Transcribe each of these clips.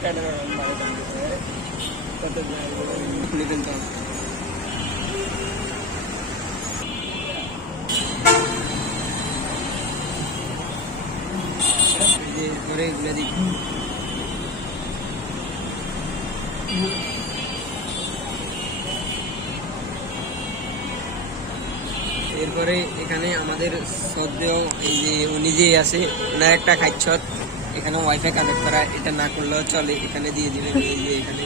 এরপরে এগুলো দেখি এরপরে এখানে আমাদের সদ্য এই যে উনি যে আছে ওনার একটা খাচ্ছত এখানে ওয়াইফাই কানেক্ট করা, এটা না করলেও চলে, এখানে দিয়ে দিবেন। এই যে এখানে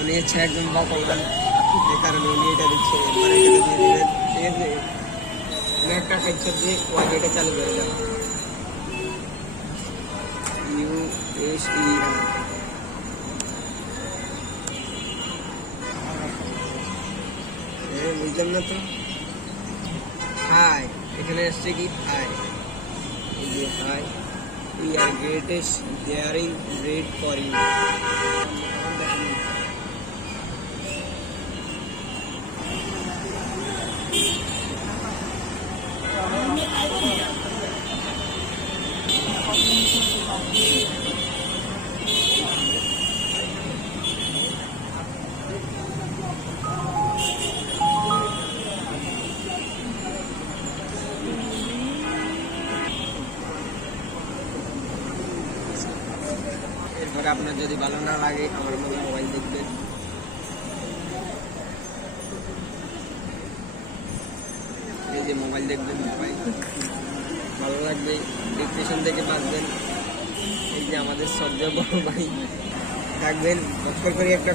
উনি হচ্ছে একজন বা কল্যাণ, যে কারণে উনি এটা দিচ্ছে, এরপরে এখানে দিয়ে দিবেন। ঠিক আছে, উনি একটা খাচ্ছত যে ওয়াইফাইটা চালু করে যাবে। বুঝলাম না তো। হাই, এখানে আসছে কি হাই, এই যে hi, we are greatest daring great for you. এরপরে আপনার যদি ভালো না লাগে আমার মতো মোবাইল দেখবেন। এই যে মোবাইল দেখবেন, মোবাইল ভালো লাগবে ডিপ্রেশন থেকে বাঁচবেন। এই যে আমাদের সদ্য বড় ভাই থাকবেন, বছর করে একটা